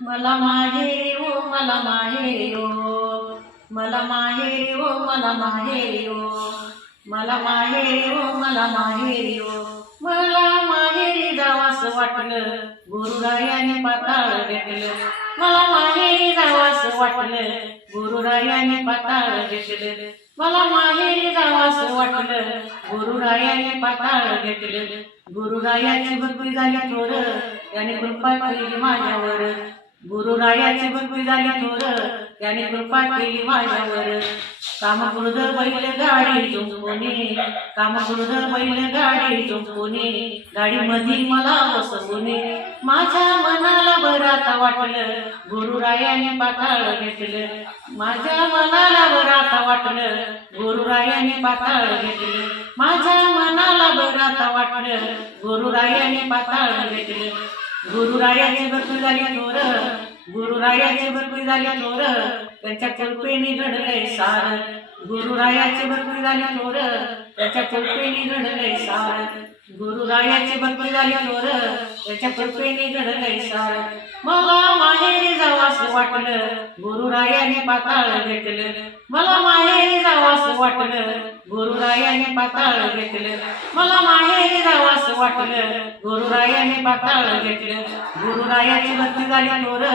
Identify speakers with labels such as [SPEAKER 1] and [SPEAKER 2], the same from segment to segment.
[SPEAKER 1] मला माहेरी हो, ओ मला माहेरी हो. ओ मला माहेरी हो, ओ मला माहेरी ओ मला माहेरी ओ मला माहेरी ओ मला माहेरी जावास वाटलं गुरुरायाने पाताळ घेतलं. मला माहेरी जावास वाटलं गुरुरायाने पाताळ घेतलं. मला माहेरी जावास वाटलं गुरुरायाने पाताळ घेतलं. गुरुरायाची भक्ती झाली थोर त्याने कृपा केली माझ्यावर. गुरुरायाची भक्ती झाली थोर त्याने कृपा केली माझ्यावर. कामक्रोध बैल गाडी चुंबुनी कामक्रोध बैल गाडी चुंबुनी गाडी मध्ये मला बसवुनी. माझ्या मनाला बरात वाटलं गुरुरायाने पाताळ घेतलं. माझ्या मनाला बरात वाटलं गुरुरायाने पाताळ घेतलं. माझ्या मनाला बरात वाटलं गुरुरायाने पाताळ घेतलं. गुरुरायाची भरपूर झाली थोर गुरुरायाची भरपूर झाली थोर त्यांच्या कल्पेने घडलंय सार. गुरुरायाची भरपूर झाली थोर त्याच्या कल्पेने घडलंय सार. गुरुरायाची भरपूर झाली थोर त्याच्या कल्पेने घडलंय सार. मला माहेरी जावास वाटलं गुरुरायाने पाताळ घेतलं. मला माहेरी जावास वाटलं गुरुरायाने पाताळ घेतलं. मला माहेरी जावास वाटलं. गुरुरायाने पाताळ घेतलं गुरुरायाची भक्ती झाली नोर.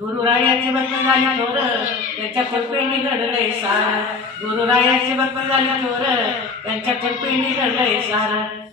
[SPEAKER 1] गुरुरायाची भक्ती झाली नोर. त्यांच्या कृपेने घडलंय सार. गुरुरायाची भक्ती झाली नोर. त्यांच्या कृपेने घडलंय सार.